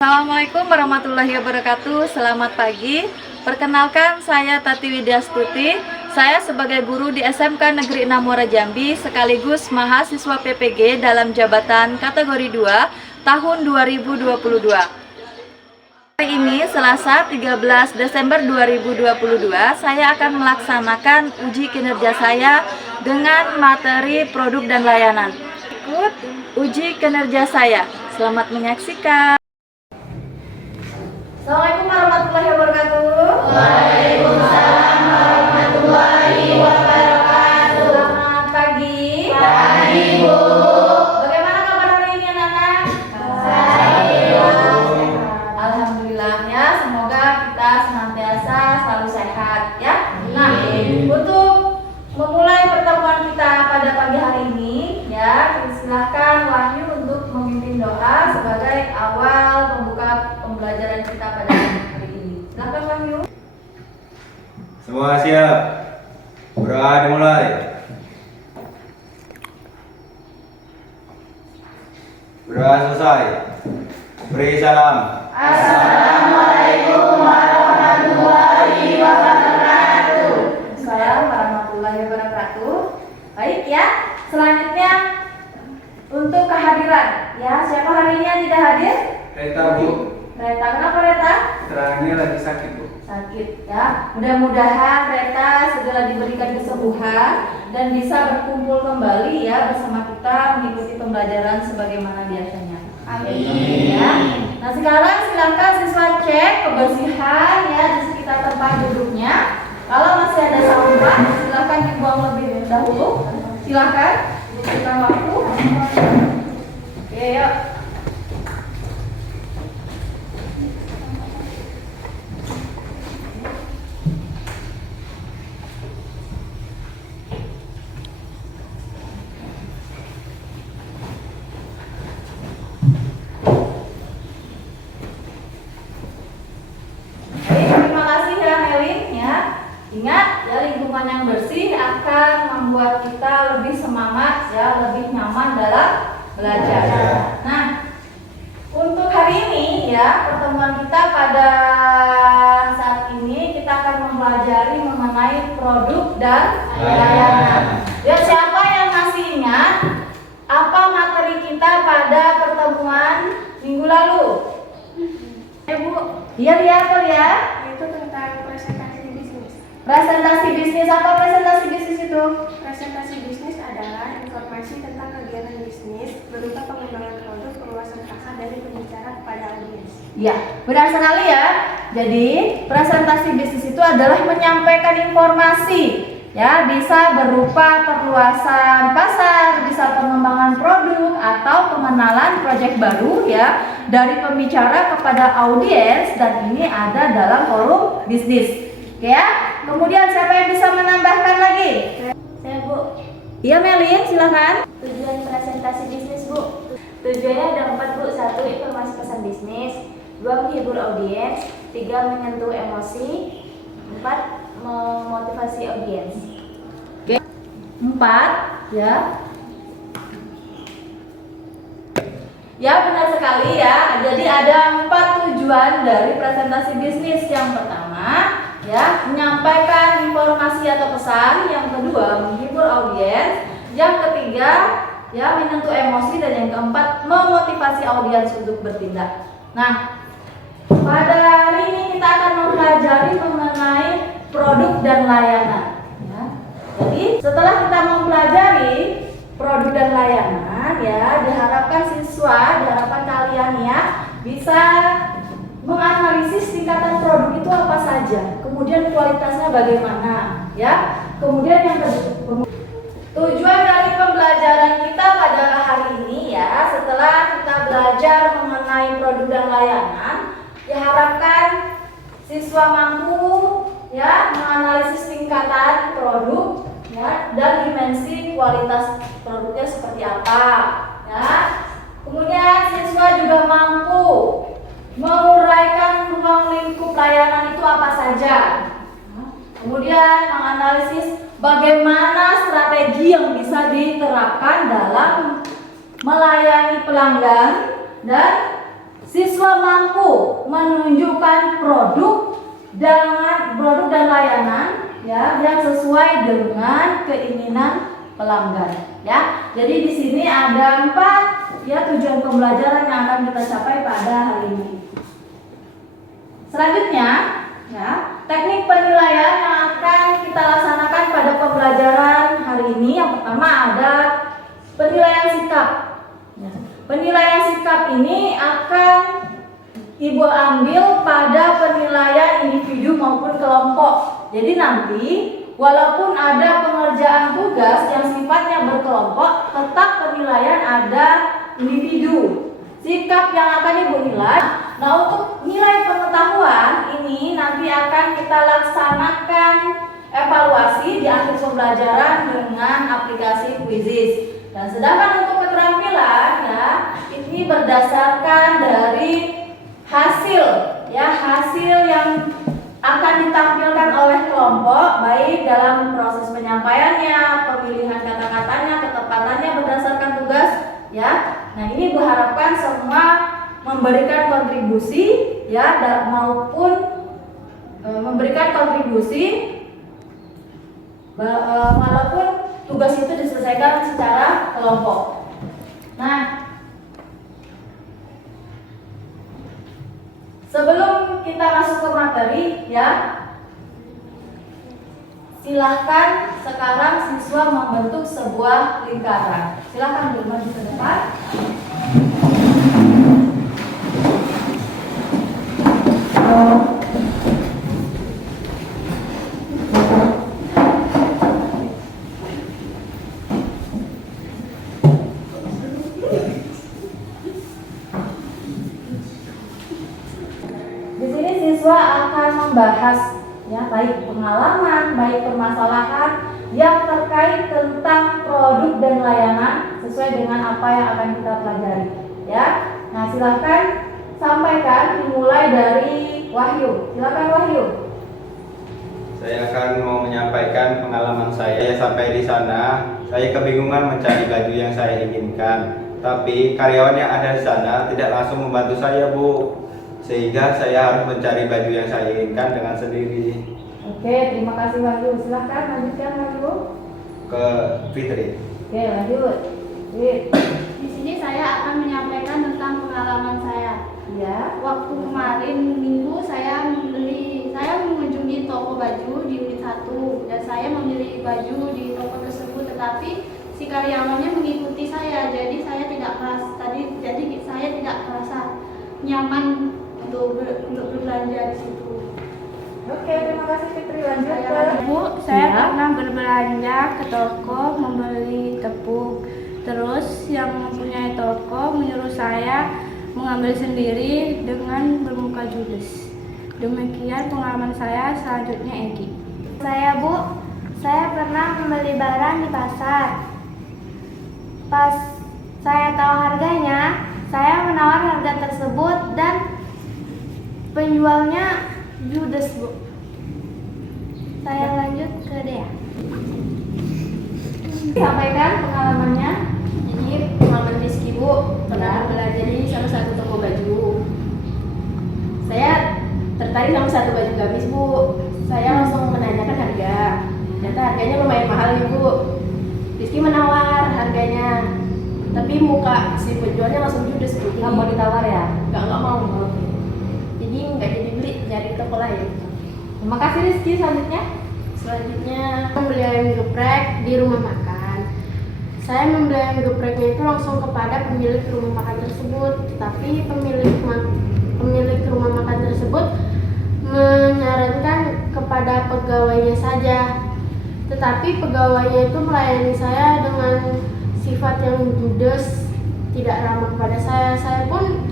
Assalamualaikum warahmatullahi wabarakatuh. Selamat pagi. Perkenalkan, saya Tati Widyastuti. Saya sebagai guru di SMK Negeri 6 Muara Jambi sekaligus mahasiswa PPG dalam jabatan kategori 2 tahun 2022. Hari ini Selasa 13 Desember 2022, saya akan melaksanakan uji kinerja saya dengan materi produk dan layanan. Ikut uji kinerja saya. Selamat menyaksikan. Assalamualaikum warahmatullahi wabarakatuh. Waalaikumsalam warahmatullahi wabarakatuh. Selamat pagi. Pagi, Bu. Bagaimana kabar hari ini, anak-anak? Baik. Alhamdulillah ya, semoga kita senantiasa selalu sehat ya. Nah, untuk memulai pertemuan kita pada pagi hari ini ya, silakan Wahyu untuk memimpin doa sebagai awal pembuka pembelajaran kita pada hari ini. Silakan Wahyu. Semua siap. Berdoa dimulai. Berdoa selesai. Beri salam. Assalamualaikum warahmatullahi wabarakatuh. Assalamualaikum warahmatullahi wabarakatuh. Baik ya. Selanjutnya untuk kehadiran ya. Siapa hari ini yang tidak hadir? Reta, Bu. Reta. Kenapa Reta? Terangnya lagi sakit, Bu. Sakit ya. Mudah-mudahan Reta segera diberikan kesembuhan dan bisa berkumpul kembali ya bersama kita mengikuti pembelajaran sebagaimana biasanya. Amin. Ya. Nah, sekarang silakan siswa cek kebersihan ya di sekitar tempat duduknya. Kalau masih ada sampah, silakan dibuang lebih dahulu. Silakan. Berikan waktu. Oke, yuk. Terima kasih ya Melin ya. Ingat ya, lingkungan yang bersih akan membuat kita lebih semangat ya, lebih nyaman dalam belajar. Nah, untuk hari ini ya, pertemuan kita pada saat ini kita akan mempelajari mengenai produk dan layanan. Ya, siapa yang masih ingat apa materi kita pada pertemuan minggu lalu? Bu, iya lihat ya. Itu tentang presentasi bisnis. Presentasi bisnis, apa presentasi bisnis itu? Presentasi bisnis adalah informasi tentang kegiatan bisnis berupa pengembangan produk, perluasan pasar dari pembicara kepada audiens. Ya, benar sekali ya. Jadi, presentasi bisnis itu adalah menyampaikan informasi. Ya, bisa berupa perluasan pasar, bisa pengembangan produk atau pengenalan proyek baru ya dari pembicara kepada audiens, dan ini ada dalam forum bisnis. Oke ya. Kemudian siapa yang bisa menambahkan lagi? Saya, Bu. Iya Melin, silakan. Tujuan presentasi bisnis, Bu. Tujuannya ada 4, Bu. 1. Informasi pesan bisnis. 2. Menghibur audiens. 3. Menyentuh emosi. 4. Memotivasi audiens. Oke. 4 ya. Ya, benar sekali ya. Jadi ada 4 tujuan dari presentasi bisnis. Yang pertama ya, menyampaikan informasi atau pesan. Yang kedua, menghibur audiens. Yang ketiga ya, menyentuh emosi. Dan yang keempat, memotivasi audiens untuk bertindak. Nah, pada hari ini kita akan mempelajari mengenai produk dan layanan ya. Jadi setelah kita mempelajari produk dan layanan ya, diharapkan kalian ya bisa menganalisis tingkatan produk itu apa saja, kemudian kualitasnya bagaimana ya. Kemudian yang kedua, tujuan dari pembelajaran kita pada hari ini ya, setelah kita belajar mengenai produk dan layanan, diharapkan siswa mampu ya menganalisis tingkatan produk ya, dan dimensi kualitas produknya seperti apa ya. Kemudian siswa juga mampu menguraikan ruang lingkup layanan itu apa saja. Kemudian menganalisis bagaimana strategi yang bisa diterapkan dalam melayani pelanggan, dan siswa mampu menunjukkan produk dan layanan ya yang sesuai dengan keinginan pelanggan ya. Jadi di sini ada 4 ya tujuan pembelajaran yang akan kita capai pada hari ini. Selanjutnya ya, teknik penilaian yang akan kita laksanakan pada pembelajaran hari ini. Yang pertama ada penilaian sikap. Ya. Penilaian sikap ini akan Ibu ambil pada penilaian individu maupun kelompok. Jadi nanti walaupun ada pengerjaan tugas yang sifatnya berkelompok, tetap penilaian ada individu. Sikap yang akan Ibu nilai. Nah, untuk nilai pengetahuan ini nanti akan kita laksanakan evaluasi di akhir pembelajaran dengan aplikasi Quizizz. Dan sedangkan untuk keterampilan ya, ini berdasarkan dari hasil yang akan ditampilkan oleh kelompok, baik dalam proses penyampaiannya, pemilihan kata-katanya, ketepatannya berdasarkan tugas ya. Nah, ini diharapkan semua memberikan kontribusi ya maupun memberikan kontribusi walaupun tugas itu diselesaikan secara kelompok. Nah, sebelum kita masuk ke materi ya, silahkan sekarang siswa membentuk sebuah lingkaran. Silahkan maju ke depan. Di sini siswa akan membahas ya baik pengalaman, baik permasalahan yang terkait tentang produk dan layanan sesuai dengan apa yang akan kita pelajari ya. Nah, silakan sampaikan dimulai dari Wahyu. Silakan Wahyu. Saya akan mau menyampaikan pengalaman saya sampai di sana. Saya kebingungan mencari baju yang saya inginkan, tapi karyawan yang ada di sana tidak langsung membantu saya, Bu. Sehingga saya harus mencari baju yang saya inginkan dengan sendiri. Oke, terima kasih Wahyu. Silahkan lanjutkan Wahyu. Ke Fitri. Oke, lanjut. Di sini saya akan menyampaikan tentang pengalaman saya. Ya. Waktu kemarin minggu saya mengunjungi toko baju di unit 1 dan saya memilih baju di toko tersebut, tetapi si karyawannya mengikuti saya, jadi saya tidak merasa nyaman untuk berbelanja di situ. Oke, terima kasih Fitri. Lanjut Bu, saya Ya. pernah berbelanja ke toko membeli tepung. Terus yang mempunyai toko menyuruh saya mengambil sendiri dengan bermuka judes. Demikian pengalaman saya. Selanjutnya Egi. Saya pernah membeli barang di pasar. Pas saya tahu harganya, saya menawar harga tersebut dan penjualnya judes, Bu. Saya lanjut ke Dea. Sampaikan pengalamannya. Ini pengalaman Rizky, Bu, pernah belajar di salah satu toko baju. Saya tertarik sama satu baju gamis, Bu. Saya langsung menanyakan harga. Ternyata harganya lumayan mahal nih, Bu. Rizky menawar harganya, tapi muka si penjualnya langsung judes, Bu. Nggak mau ditawar ya? Nggak mau. Jadi nggak jadi beli, nyari toko lain. Terima kasih Rizky. Selanjutnya Membeli ayam geprek di rumah makan. Saya membeli ayam gepreknya itu langsung kepada pemilik rumah makan tersebut, tapi pemilik rumah makan tersebut menyarankan kepada pegawainya saja. Tetapi pegawainya itu melayani saya dengan sifat yang judes, tidak ramah kepada saya. Saya pun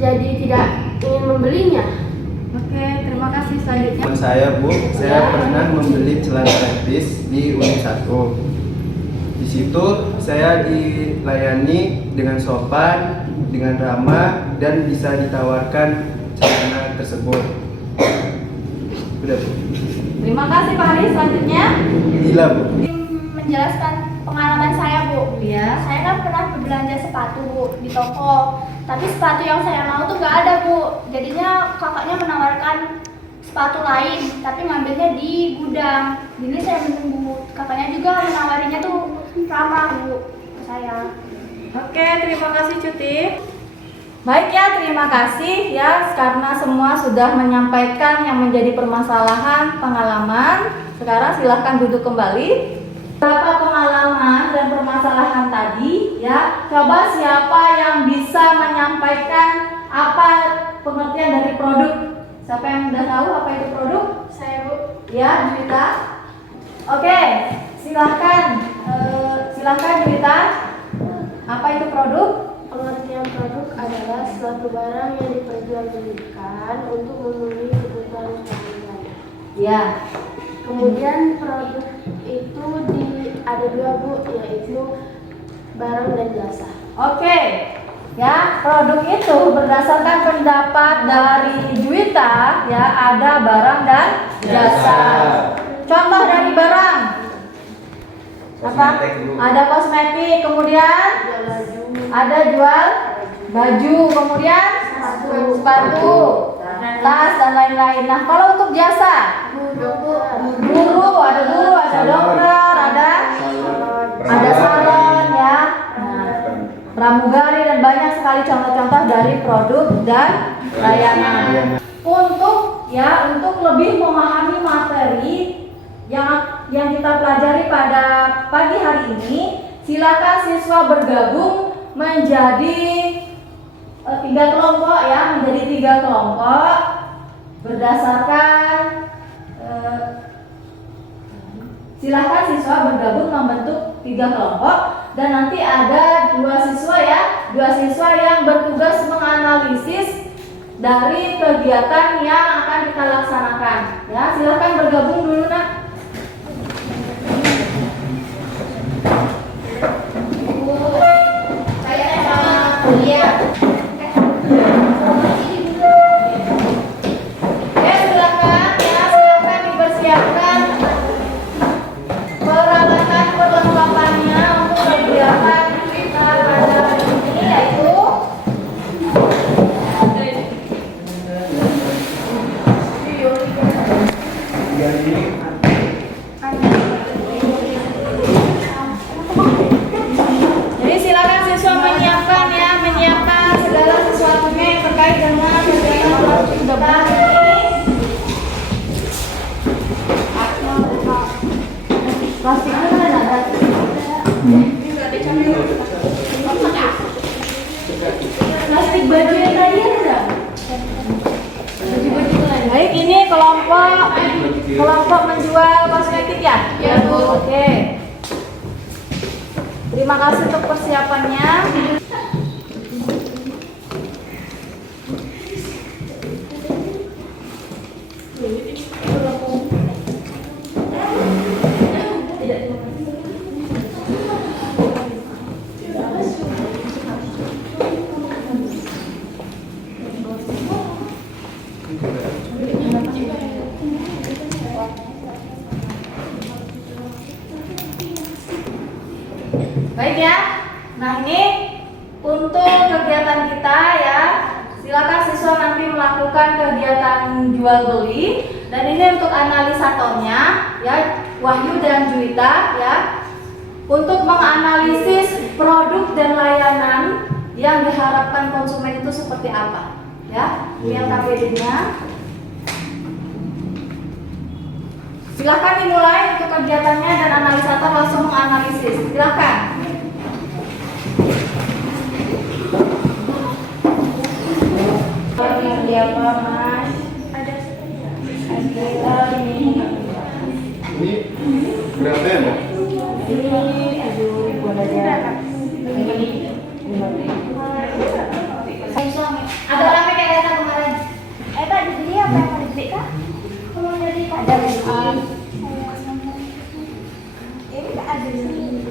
jadi tidak ingin membelinya. Oke, terima kasih. Selanjutnya. Teman saya, Bu, saya pernah membeli celana levis di unit 1. Di situ saya dilayani dengan sopan, dengan ramah, dan bisa ditawarkan celana tersebut. Udah, Bu. Terima kasih Pak Haris. Selanjutnya. Gila, Bu. Menjelaskan pengalaman saya, Bu. Iya. Saya kan pernah berbelanja sepatu, Bu, di toko. Tapi sepatu yang saya mau tuh nggak ada, Bu. Jadinya kakaknya menawarkan sepatu lain, tapi ngambilnya di gudang. Jadi saya menunggu. Kakaknya juga menawarinya tuh ramah, Bu, ke saya. Oke, terima kasih Cuti. Baik ya, terima kasih ya karena semua sudah menyampaikan yang menjadi permasalahan pengalaman. Sekarang silahkan duduk kembali. Beberapa pengalaman dan permasalahan tadi ya, coba siapa yang bisa menyampaikan apa pengertian dari produk? Siapa yang udah tahu apa itu produk? Saya, Bu. Ya, Juwita. Oke, silahkan. Silahkan Juwita. Apa itu produk? Pengertian produk adalah suatu barang yang diperjualbelikan untuk memenuhi kebutuhan sehari-hari. Ya. Kemudian produk itu ada dua, Bu, yaitu barang dan jasa. Oke. Ya, produk itu berdasarkan pendapat dari Juwita ya ada barang dan jasa. Contoh dari barang apa? Kosmetik, Bu. Ada kosmetik, kemudian ada jual baju, kemudian sepatu, tas dan lain-lain. Nah, kalau untuk jasa, guru, ada dokter, ada salon ya. Nah, pramugari dan banyak sekali contoh-contoh dari produk dan layanan. Untuk lebih memahami materi yang kita pelajari pada pagi hari ini, silakan siswa bergabung menjadi 3 kelompok ya, menjadi 3 kelompok berdasarkan silakan siswa bergabung membentuk 3 kelompok dan nanti ada 2 siswa ya, 2 siswa yang bertugas menganalisis dari kegiatan yang akan kita laksanakan. Ya, silakan bergabung dulu nak. Silakan dipersiapkan peralatan perlengkapannya untuk kegiatan kita pada hari ini, yaitu jadi silakan siswa menyiapkan segala sesuatunya yang terkait dengan kegiatan kita ini. Plastiknya kan ada. Plastik baju yang tadi ada. Baik, ini kelompok menjual kosmetik ya? Ya, Bu. Oke. Terima kasih untuk persiapannya. Baik ya. Nah, ini untuk kegiatan kita ya. Silakan siswa nanti melakukan kegiatan jual beli dan ini untuk analisatornya ya, Wahyu dan Juwita ya. Untuk menganalisis produk dan layanan yang diharapkan konsumen itu seperti apa ya. Ini yang KPD-nya. Silakan dimulai untuk kegiatannya dan analisator langsung menganalisis. Silakan. Ini apa, Mas? Ada ini. Ini berapa ya, Mbak? Ini 7.000 aja. Ini 5.000. Ada rame kayak data kemarin. Kak, dibeli apa yang mau dibeli, Kak? Kalau jadi Kak, Ada mesin. ini Kak ada sini.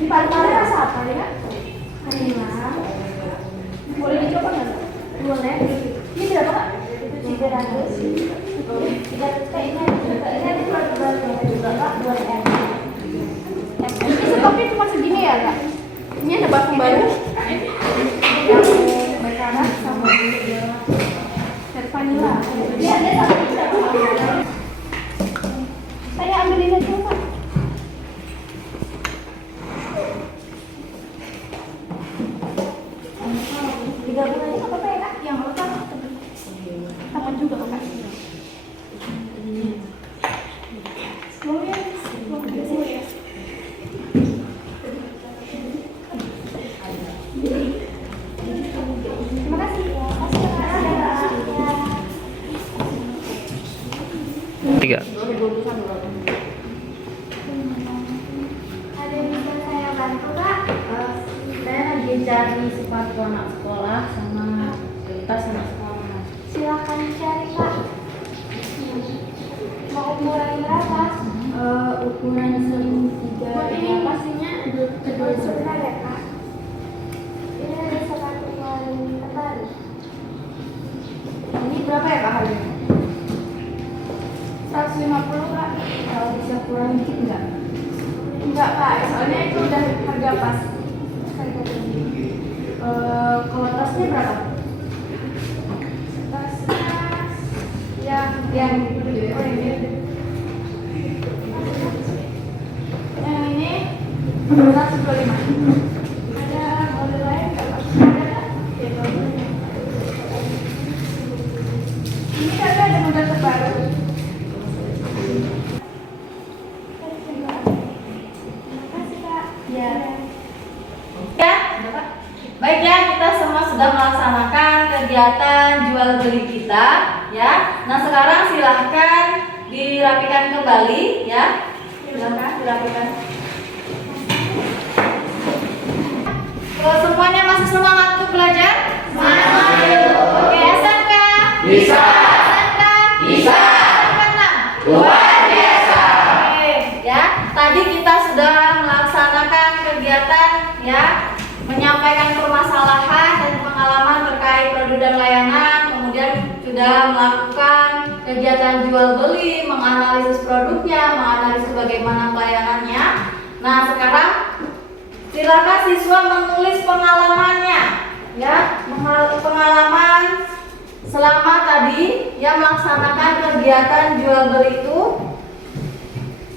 Ini paling rasa apa ya, Kak? Hanima. Boleh dicoba nggak? Boleh. Ini berapa, Kak? 300. 300 kayak ini ada juga. Ini ada produk baru juga, Kak. ya kak? Ini ada parfum baru yang merah sama red vanilla. Ini ada satu berapa? Saya ambilin aja Pak. Digabung aja nggak apa-apa ya kak? Yang apa? Sama juga kak. Terima kasih. Tiga. Ada yang bisa saya bantu Kak? Saya lagi cari sepatu anak sekolah sama tas anak sekolah. Silakan cari Kak. Mau ukuran berapa? Ukuran segitiga. Ini pastinya kedua Sebentar ya Kak. Ini ada sepatu yang terbaru. Ini berapa ya kak harganya? 150 kak. Kalau bisa kurang dikit nggak? Enggak kak, soalnya itu udah harga pas. Kalau tasnya berapa? Tasnya yang gede. Oh ini. Yang ini 125. Ada model lain nggak kak? Ada kak? Ini kakak ada model terbaru. Ya. Ya, baik ya, kita semua sudah melaksanakan kegiatan jual beli kita, ya. Nah sekarang silahkan dirapikan kembali, ya. Silahkan dirapikan. Kalau semuanya masih semangat untuk belajar? Semangat. Oke, SMK. Bisa. SMK. Bisa. SMK. Luar biasa. Oke, ya. Tadi kita sudah melaksanakan kegiatan, ya, menyampaikan permasalahan dan pengalaman terkait produk dan layanan, kemudian sudah melakukan kegiatan jual beli, menganalisis produknya, menganalisis bagaimana pelayanannya. Nah, sekarang silakan siswa menulis pengalamannya, ya, pengalaman selama tadi yang melaksanakan kegiatan jual beli itu.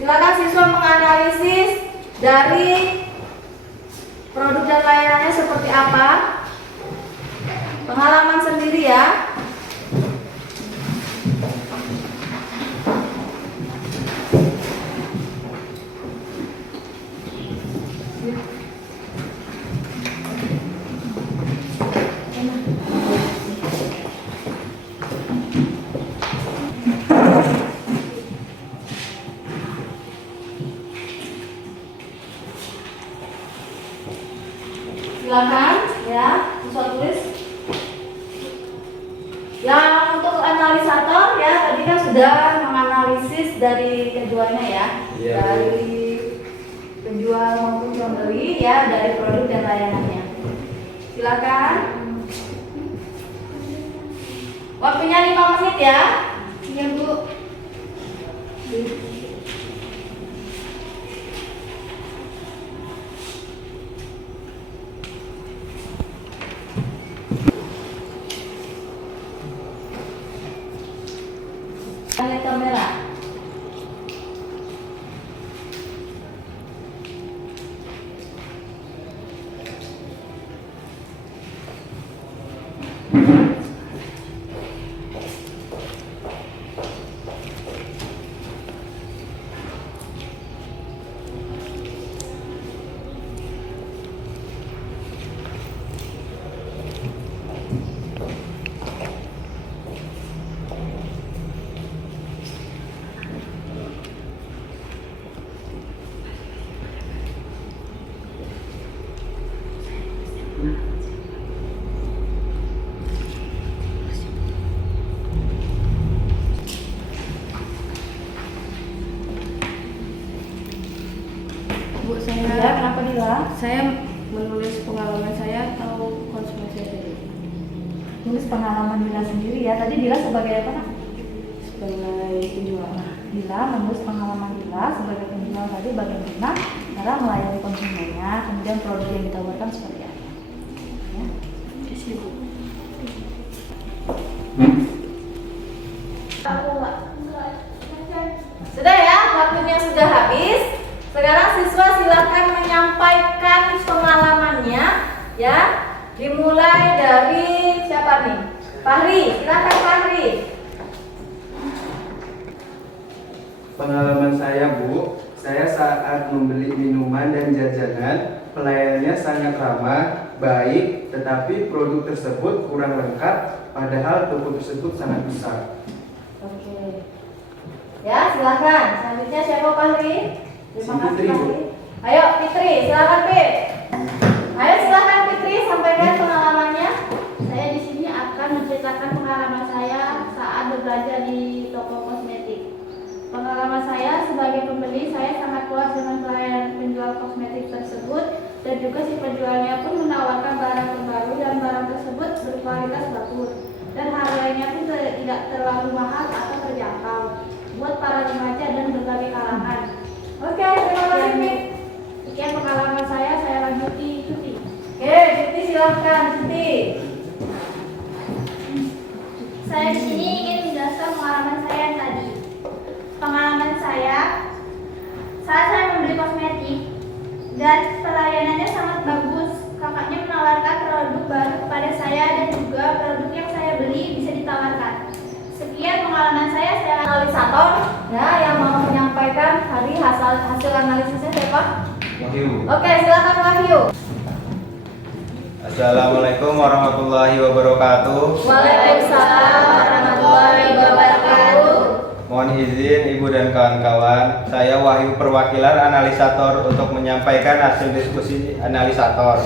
Silakan siswa menganalisis dari produk dan layanannya seperti apa. Pengalaman sendiri ya. Silakan ya, siswa tulis. Yang untuk analisator ya, tadi kan sudah menganalisis dari keduanya ya, Iya, dari penjual maupun pembeli ya, dari produk dan layanannya. Silakan. Waktunya 5 menit ya. Iya Bu. Lihat kamera. Bu, Ya, kenapa Dila? saya menulis pengalaman saya atau konsumen saya tadi Tulis pengalaman Dila sendiri ya. Tadi Dila sebagai apa nak? sebagai penjual. Dila menulis pengalaman Dila sebagai penjual tadi bagaimana cara melayani konsumennya, kemudian produk yang ditawarkan seperti apa. Ya. Sudah ya, waktunya sudah habis. Sekarang siswa silakan menyampaikan pengalamannya, ya. Dimulai dari siapa nih? Fahri, silakan Fahri. Pengalaman saya, Bu, saya saat membeli minuman dan jajanan, pelayanannya sangat ramah, baik, tetapi produk tersebut kurang lengkap, padahal toko tersebut sangat besar. Oke. Ya, silakan. Selanjutnya siapa Fahri? Terima kasih Fitri, Bu. Fahri. Ayo Fitri, silakan Fit. Ayo silakan Fitri sampaikan pengalamannya. Saya di sini akan menceritakan pengalaman saya saat berbelanja di toko kosmetik. Pengalaman saya sebagai pembeli, saya sangat puas dengan pelayanan penjual kosmetik tersebut, dan juga si penjualnya pun menawarkan barang terbaru dan barang tersebut berkualitas bagus, dan harganya pun tidak terlalu mahal atau terjangkau buat para remaja dan berbagai kalangan. Oke, terima kasih Fit. Sekian pengalaman saya lanjuti Cuti. Oke, Cuti silakan Cuti. Saya di sini ingin menjelaskan pengalaman saya yang tadi. Pengalaman saya saat saya membeli kosmetik dan pelayanannya sangat bagus. Kakaknya menawarkan produk baru kepada saya dan juga produk yang saya beli bisa ditawarkan. Sekian pengalaman saya Analisator, ya, yang mau menyampaikan tadi hasil analisisnya siapa? Wahyu. Oke, silakan Wahyu. Assalamualaikum warahmatullahi wabarakatuh. Waalaikumsalam warahmatullahi wabarakatuh. Mohon izin Ibu dan kawan-kawan, saya Wahyu perwakilan analisator untuk menyampaikan hasil diskusi analisator.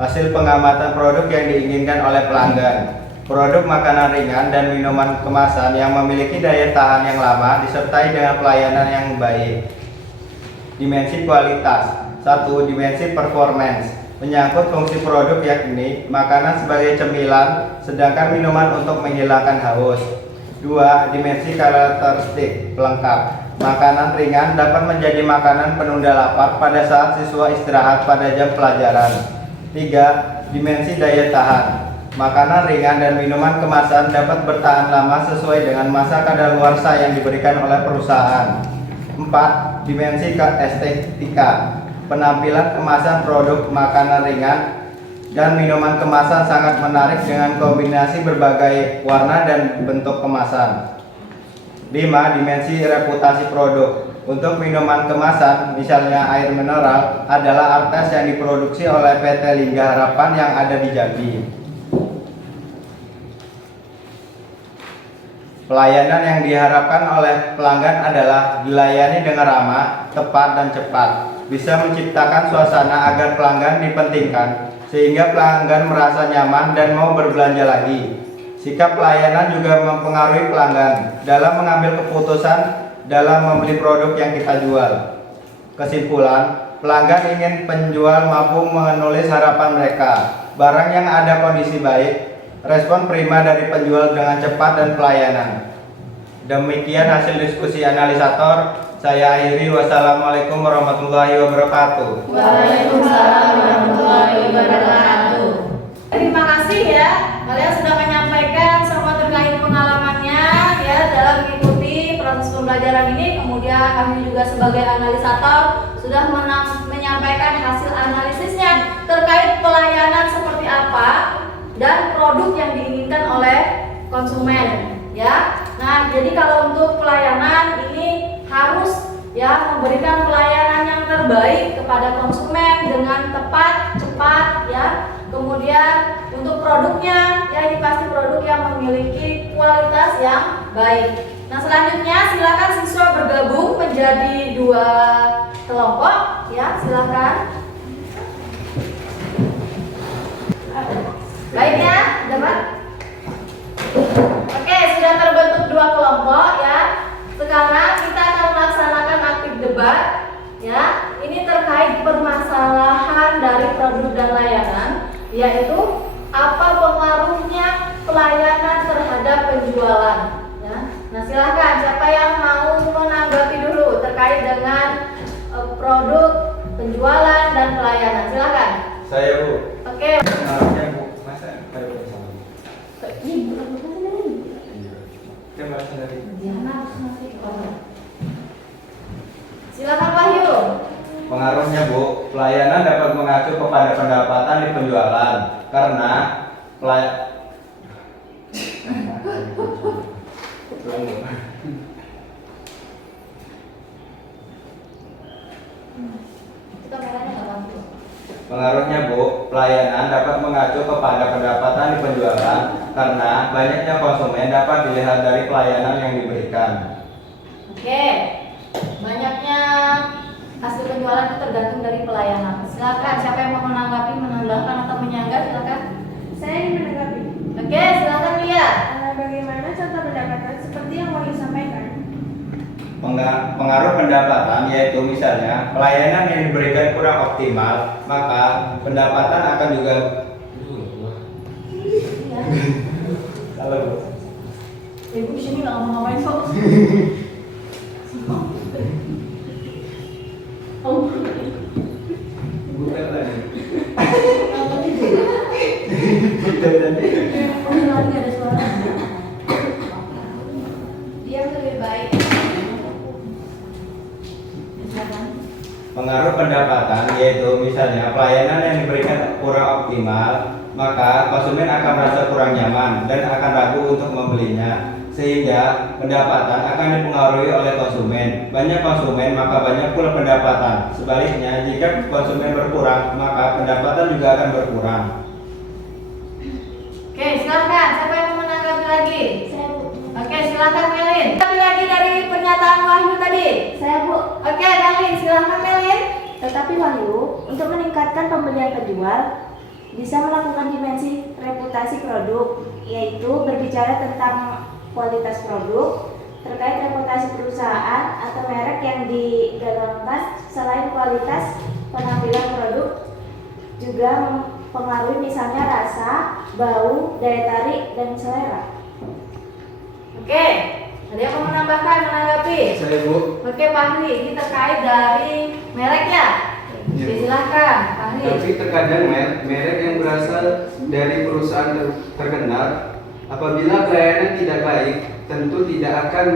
Hasil pengamatan produk yang diinginkan oleh pelanggan. Produk makanan ringan dan minuman kemasan yang memiliki daya tahan yang lama disertai dengan pelayanan yang baik. Dimensi kualitas. 1. Dimensi performance. Menyangkut fungsi produk yakni makanan sebagai cemilan, sedangkan minuman untuk menghilangkan haus. 2. Dimensi karakteristik pelengkap. Makanan ringan dapat menjadi makanan penunda lapar pada saat siswa istirahat pada jam pelajaran. 3. Dimensi daya tahan. Makanan ringan dan minuman kemasan dapat bertahan lama sesuai dengan masa kadaluarsa yang diberikan oleh perusahaan. 4. Dimensi estetika. Penampilan kemasan produk makanan ringan dan minuman kemasan sangat menarik dengan kombinasi berbagai warna dan bentuk kemasan. 5. Dimensi reputasi produk. Untuk minuman kemasan, misalnya air mineral, adalah artes yang diproduksi oleh PT Lingga Harapan yang ada di Jambi. Pelayanan yang diharapkan oleh pelanggan adalah dilayani dengan ramah, tepat, dan cepat. Bisa menciptakan suasana agar pelanggan dipentingkan, sehingga pelanggan merasa nyaman dan mau berbelanja lagi. Sikap pelayanan juga mempengaruhi pelanggan dalam mengambil keputusan dalam membeli produk yang kita jual. Kesimpulan, pelanggan ingin penjual mampu menulis harapan mereka. Barang yang ada kondisi baik, respon prima dari penjual dengan cepat dan pelayanan. Demikian hasil diskusi analisator. Saya akhiri. Wassalamualaikum warahmatullahi wabarakatuh. Waalaikumsalam warahmatullahi wabarakatuh. Terima kasih ya, kalian sudah menyampaikan semua terkait pengalamannya ya dalam mengikuti proses pembelajaran ini. Kemudian kami juga sebagai analisator sudah menyampaikan hasil analisisnya terkait pelayanan seperti apa dan produk yang diinginkan oleh konsumen ya. Nah, jadi kalau untuk pelayanan ini harus ya memberikan pelayanan yang terbaik kepada konsumen dengan tepat, cepat ya. Kemudian untuk produknya ya ini pasti produk yang memiliki kualitas yang baik. Nah, selanjutnya silakan siswa bergabung menjadi 2 kelompok ya, silakan. Baiknya, dapat? Oke, sudah terbentuk 2 kelompok ya. Sekarang kita akan melaksanakan aktif debat ya. Ini terkait permasalahan dari produk dan layanan, yaitu apa pengaruhnya pelayanan terhadap penjualan ya. Nah, silakan siapa yang mau menanggapi dulu terkait dengan produk penjualan dan pelayanan. Silakan. Saya Bu. Oke. Pengaruhnya Bu. Masa kayak bersama? Ini bukan dari. Iya. Kan berasal dari. Silakan Wahyu. Pengaruhnya Bu, pelayanan dapat mengacu kepada pendapatan di penjualan karena Pengaruhnya Bu, pelayanan dapat mengacu kepada pendapatan di penjualan karena banyaknya konsumen dapat dilihat dari pelayanan yang diberikan. Oke. Banyaknya hasil penjualan itu tergantung dari pelayanan. Silakan, siapa yang mau menanggapi, menambahkan atau menyanggah, silakan. Saya ingin menanggapi. Oke, silakan Lia. Bagaimana contoh pendapatan seperti yang Wahyu sampaikan? Pengaruh pendapatan yaitu misalnya pelayanan yang diberikan kurang optimal, maka pendapatan akan juga salah Bu. Ibu di sini nggak ngomong-ngomongin kok. Oh. Bukan lagi. Oh, ini lagi ada suara. Dia lebih baik. Pengaruh pendapatan yaitu misalnya pelayanan yang diberikan kurang optimal, maka konsumen akan merasa kurang nyaman dan akan ragu untuk membelinya, sehingga pendapatan akan dipengaruhi oleh konsumen. Banyak konsumen maka banyak pula pendapatan. Sebaliknya, jika konsumen berkurang maka pendapatan juga akan berkurang. Oke, silakan. Siapa yang mau menanggapi lagi? Saya Bu. Oke, silakan Melin. Tapi lagi dari pernyataan Wahyu tadi. Saya Bu. Oke, Melin, silakan Melin. Tetapi Wahyu, untuk meningkatkan pembelian penjual, bisa melakukan dimensi reputasi produk, yaitu berbicara tentang kualitas produk, terkait reputasi perusahaan atau merek yang digadangkan. Selain kualitas penampilan produk, juga mempengaruhi misalnya rasa, bau, daya tarik, dan selera. Oke, ada yang mau menambahkan, menanggapi? Saya Bu. Oke, Fahri, ini terkait dari mereknya. Iya. Oke, silakan, Fahri. Tapi terkadang merek yang berasal dari perusahaan terkenal, apabila pelayanan tidak baik, tentu tidak akan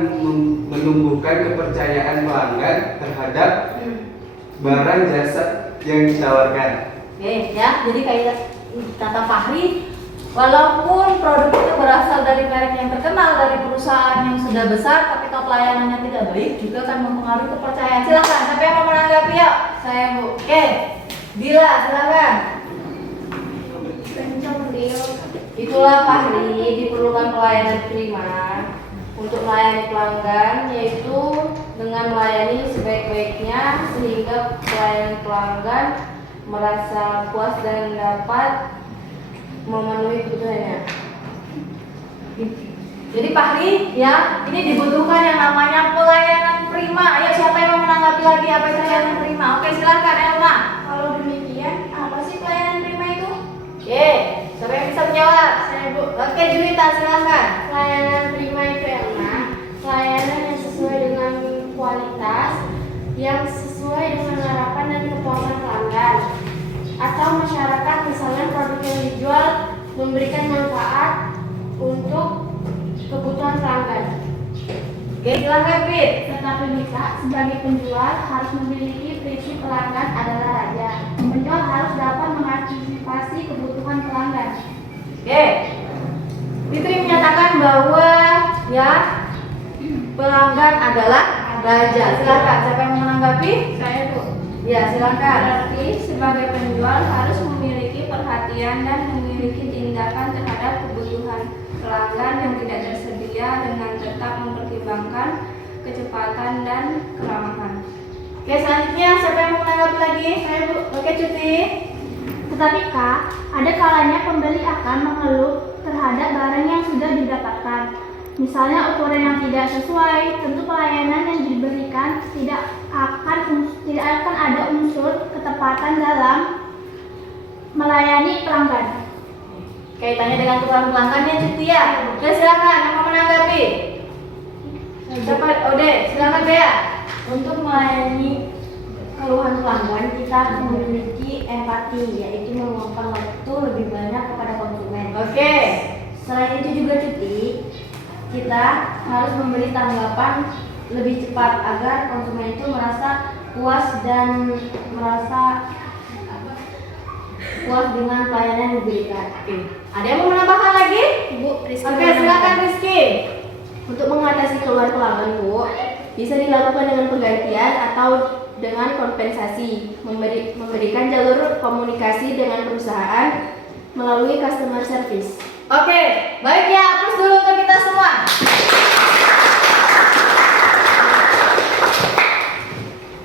menumbuhkan kepercayaan pelanggan terhadap barang jasa yang ditawarkan. Oke, ya, jadi kayak kata Fahri, walaupun produk itu berasal dari merek yang terkenal, dari perusahaan yang sudah besar, tapi kalau pelayanannya tidak baik, juga akan mempengaruhi kepercayaan. Silakan, siapa yang mau menanggapi? Yuk, saya Bu. Oke, Bila, silakan. Itulah Fahri, diperlukan pelayanan prima untuk melayani pelanggan, yaitu dengan melayani sebaik-baiknya sehingga pelayanan pelanggan merasa puas dan dapat memenuhi kebutuhannya. Jadi Fahri, ya, ini dibutuhkan yang namanya pelayanan prima. Ayo, siapa yang mau menanggapi lagi apa itu pelayanan prima? Oke, silakan Elma. Kalau demikian, apa sih pelayanan prima itu? Oke, siapa yang bisa menjawab? Saya Bu. Oke, Juwita, silakan. Pelayanan prima itu pelayanan yang sesuai dengan kualitas, yang sesuai dengan harapan dan kepuasan pelanggan atau masyarakat. Misalnya produk yang dijual memberikan manfaat untuk kebutuhan pelanggan. Oke, silakan Fit. Tetapi bisa sebagai penjual harus memiliki prinsip pelanggan adalah raja. Penjual harus dapat mengantisipasi kebutuhan pelanggan. Oke, Fitri menyatakan bahwa ya pelanggan adalah raja. Silakan, siapa yang mau menanggapi? Saya Bu. Ya, silakan. Berarti sebagai penjual harus memiliki perhatian dan memiliki tindakan terhadap kebutuhan pelanggan yang tidak tersedia dengan tetap mempertimbangkan kecepatan dan keramahan. Oke, selanjutnya siapa yang mau menanggapi lagi? Saya Bu. Oke, Cuti. Tetapi Kak, ada kalanya pembeli akan mengeluh terhadap barang yang sudah didapatkan. Misalnya ukuran yang tidak sesuai, tentu pelayanan yang diberikan tidak akan ada unsur ketepatan dalam melayani pelanggan. Kaitannya dengan kebutuhan pelanggan ya, Cuti ya. Oke, silakan yang mau menanggapi. Siapa? Ode, silakan Bea. Untuk melayani keluhan pelanggan, kita memiliki empati, yaitu meluangkan waktu lebih banyak kepada konsumen. Oke. Selain itu juga cuti, kita harus memberi tanggapan lebih cepat agar konsumen itu merasa puas dan merasa puas dengan pelayanan yang diberikan. Ada yang mau menambahkan lagi? Bu, Rizky. Oke, silakan Rizky. Untuk mengatasi keluhan pelanggan, Bu, bisa dilakukan dengan penggantian atau dengan kompensasi, memberikan jalur komunikasi dengan perusahaan melalui customer service. Oke, baik ya, hapus dulu untuk kita semua.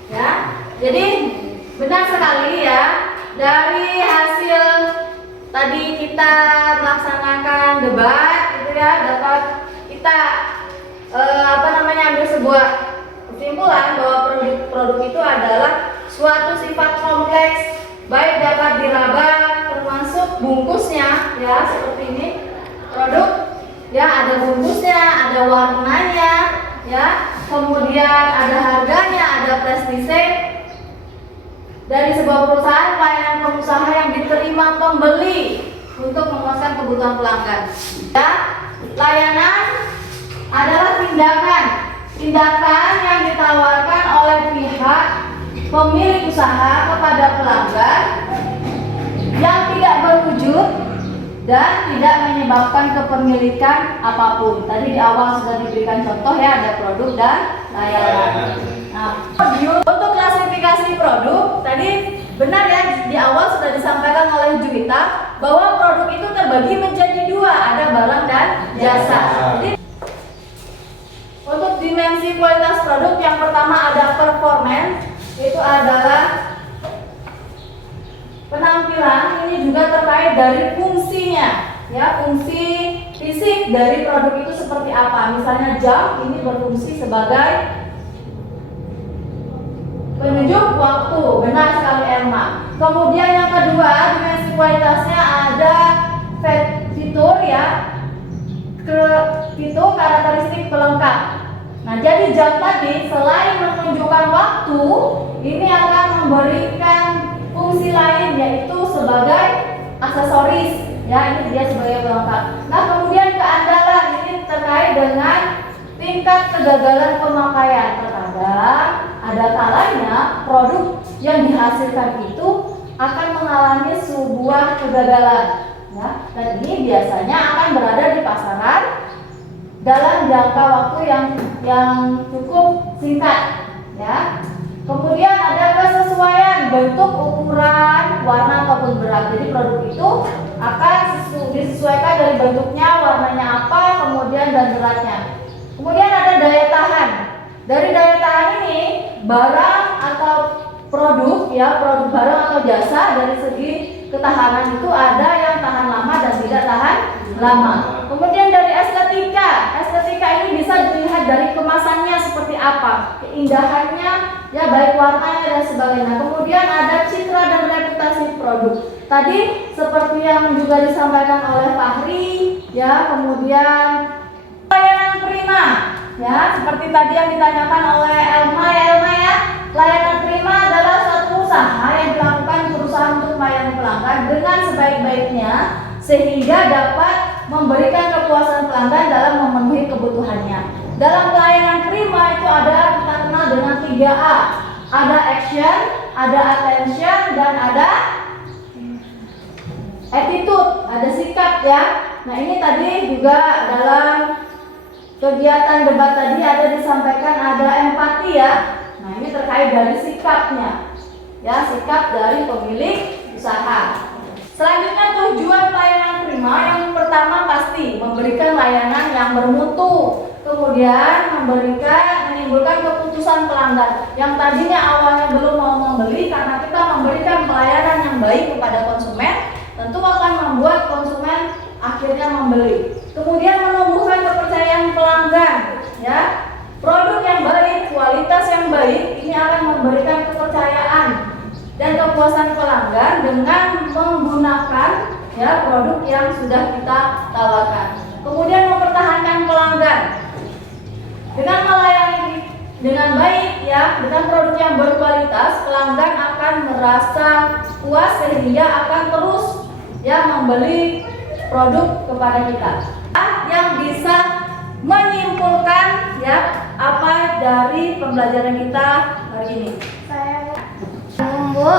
Ya, jadi benar sekali ya, dari hasil tadi kita melaksanakan debat gitu ya, dapat kita ambil sebuah kesimpulan bahwa produk itu adalah suatu sifat kompleks, baik dapat diraba termasuk bungkusnya ya, seperti ini produk ya, ada bungkusnya, ada warnanya ya, kemudian ada harganya, ada prestige dari sebuah perusahaan, pelayanan pengusaha yang diterima pembeli untuk memuaskan kebutuhan pelanggan ya. Layanan adalah tindakan yang ditawarkan oleh pihak pemilik usaha kepada pelanggan yang tidak berwujud dan tidak menyebabkan kepemilikan apapun. Tadi di awal sudah diberikan contoh ya, ada produk dan layanan. Nah, untuk klasifikasi produk tadi benar ya, di awal sudah disampaikan oleh Juwita bahwa produk itu terbagi menjadi dua, ada barang dan jasa. Jadi, untuk dimensi kualitas produk yang pertama ada performance, itu adalah penampilan, ini juga terkait dari fungsinya ya, fungsi fisik dari produk itu seperti apa. Misalnya jam ini berfungsi sebagai penunjuk waktu, benar sekali Elma. Kemudian yang kedua, dimensi kualitasnya ada fitur ya, fitur karakteristik pelengkap. Nah, jadi jam tadi selain menunjukkan waktu, ini akan memberikan fungsi lain, yaitu sebagai aksesoris ya, ini dia sebagai pelengkap. Nah, kemudian keandalan ini terkait dengan tingkat kegagalan pemakaian. Terkadang ada kalanya produk yang dihasilkan itu akan mengalami sebuah kegagalan ya, dan ini biasanya akan berada di pasaran dalam jangka waktu yang cukup singkat ya. Kemudian ada kesesuaian bentuk, ukuran, warna ataupun berat. Jadi produk itu akan disesuaikan dari bentuknya, warnanya apa, kemudian dan beratnya. Kemudian ada daya tahan. Dari daya tahan ini barang atau produk ya, produk barang atau jasa dari segi ketahanan itu ada yang tahan lama dan tidak tahan lama. Kemudian dari estetika ini bisa dilihat dari kemasannya seperti apa, keindahannya ya, baik warnanya dan sebagainya. Kemudian ada citra dan reputasi produk. Tadi seperti yang juga disampaikan oleh Fahri ya, kemudian layanan prima ya, seperti tadi yang ditanyakan oleh Elma ya. Layanan prima adalah suatu usaha yang dilakukan perusahaan untuk melayani pelanggan dengan sebaik-baiknya sehingga dapat memberikan kepuasan pelanggan dalam memenuhi kebutuhannya. Dalam pelayanan prima itu ada, kita kenal dengan 3A. Ada action, ada attention, dan ada attitude, ada sikap ya. Nah, ini tadi juga dalam kegiatan debat tadi ada disampaikan ada empati ya. Nah, ini terkait dari sikapnya ya, sikap dari pemilik usaha. Selanjutnya tujuan pelayanan prima, yang pertama pasti memberikan layanan yang bermutu, kemudian menimbulkan keputusan pelanggan yang tadinya awalnya belum mau membeli, karena kita memberikan pelayanan yang baik kepada konsumen, tentu akan membuat konsumen akhirnya membeli. Kemudian menumbuhkan kepercayaan pelanggan ya. Produk yang baik, kualitas yang baik ini akan memberikan kepercayaan dan kepuasan pelanggan dengan menggunakan ya produk yang sudah kita tawarkan. Kemudian mempertahankan pelanggan dengan melayani dengan baik ya dengan produk yang berkualitas, pelanggan akan merasa puas sehingga akan terus ya membeli produk kepada kita. Yang bisa menyimpulkan ya apa dari pembelajaran kita hari ini? Bu,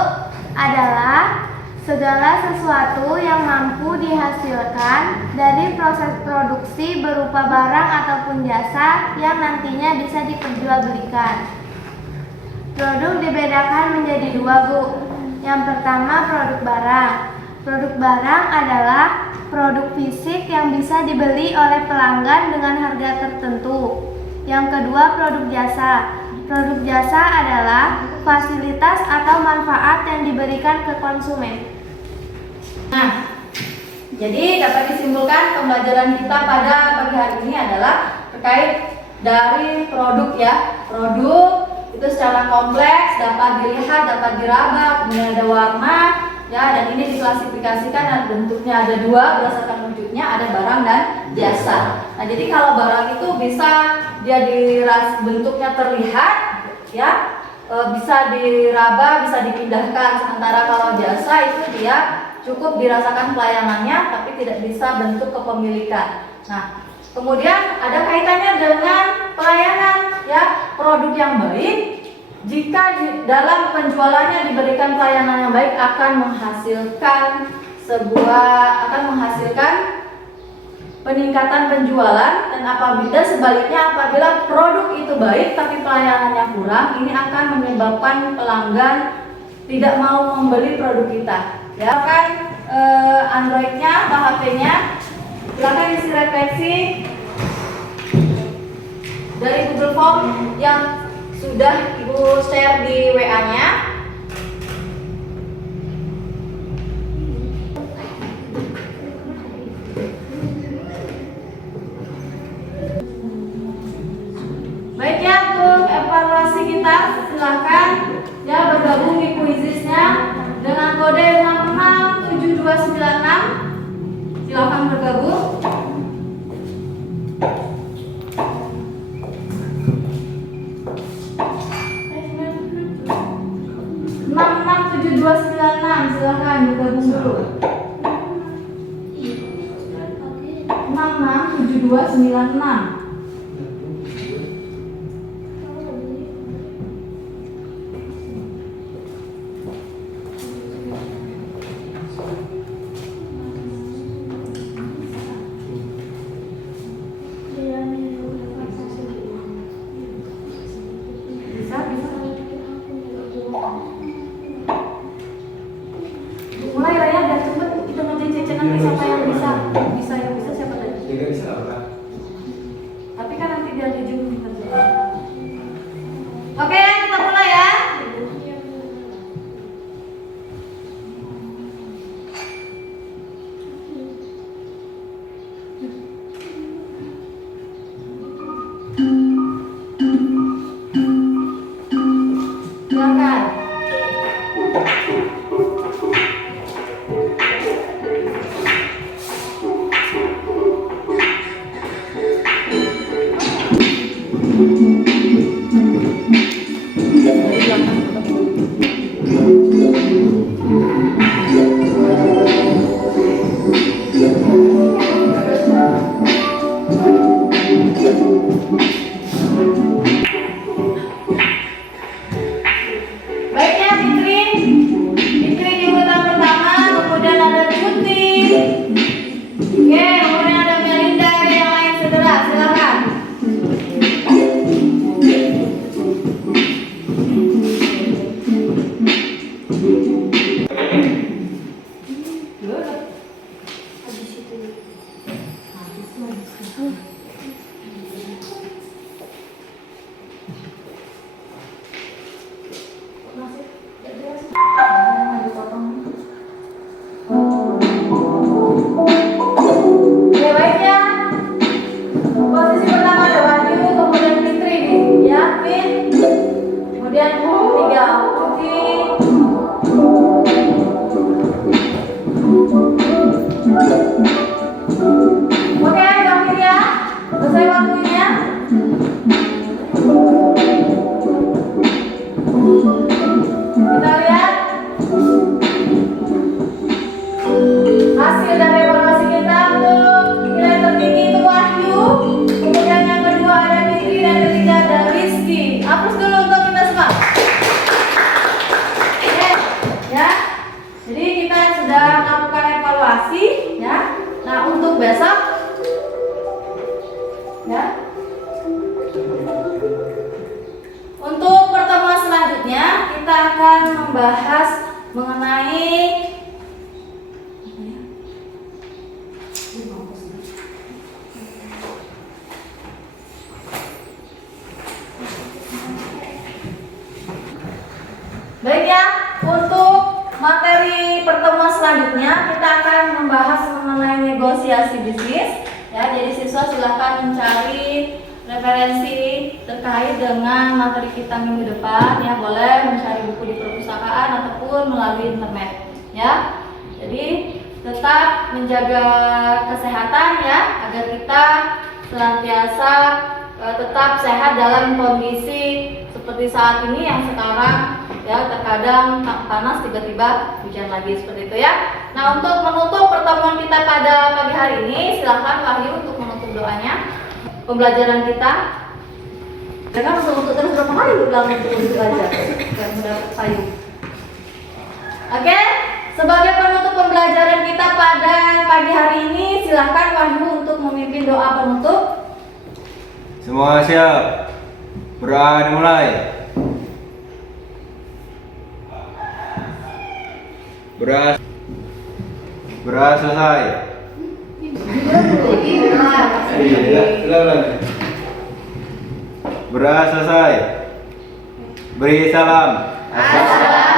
adalah segala sesuatu yang mampu dihasilkan dari proses produksi berupa barang ataupun jasa yang nantinya bisa diperjualbelikan. Produk dibedakan menjadi dua, Bu. Yang pertama produk barang. Produk barang adalah produk fisik yang bisa dibeli oleh pelanggan dengan harga tertentu. Yang kedua produk jasa. Produk jasa adalah fasilitas atau manfaat yang diberikan ke konsumen. Nah, jadi dapat disimpulkan pembelajaran kita pada pagi hari ini adalah terkait dari produk ya. Produk itu secara kompleks dapat dilihat, dapat diraba, kemudian ada warna ya, dan ini diklasifikasikan dan bentuknya ada dua berdasarkan wujudnya, ada barang dan jasa. Nah, jadi kalau barang itu bisa dia bentuknya terlihat ya, bisa diraba, bisa dipindahkan, sementara kalau jasa itu dia cukup dirasakan pelayanannya tapi tidak bisa bentuk kepemilikan. Nah, kemudian ada kaitannya dengan pelayanan ya, produk yang baik jika dalam penjualannya diberikan pelayanan yang baik akan menghasilkan peningkatan penjualan, dan sebaliknya apabila produk itu baik tapi pelayanannya kurang, ini akan menyebabkan pelanggan tidak mau membeli produk kita. Ya kan Androidnya atau HP-nya, silakan isi refleksi dari Google Form yang sudah Ibu share di WA-nya. Baik ya, untuk evaluasi kita silahkan ya bergabung di kuisisnya dengan kode 667296. Silahkan bergabung. Silahkan bergabung dulu. 667296. Mulai Raya dan cepet kita ngerjain cecenan nih, siapa yang bisa siapa tadi? Tidak bisa apa? membahas mengenai baik ya, untuk materi pertemuan selanjutnya kita akan membahas mengenai negosiasi bisnis. Ya, jadi siswa silahkan mencari referensi terkait dengan materi kita minggu depan. Ya, boleh mencari buku di perpustakaan ataupun melalui internet. Ya, jadi tetap menjaga kesehatan ya, agar kita senantiasa tetap sehat dalam kondisi seperti saat ini yang sekarang ya, terkadang panas tiba-tiba hujan lagi seperti itu ya. Nah, untuk menutup pertemuan kita pada pagi hari ini, silakan Wahyu untuk menutup doanya pembelajaran kita. Jangan untuk terus berapa kali ulang untuk belajar dan mendapat payung. Oke, sebagai penutup pembelajaran kita pada pagi hari ini, silakan Wahyu untuk memimpin doa penutup. Semua siap. Berdoa dimulai. Beras selesai. Beras selesai. Beri salam. Assalamualaikum.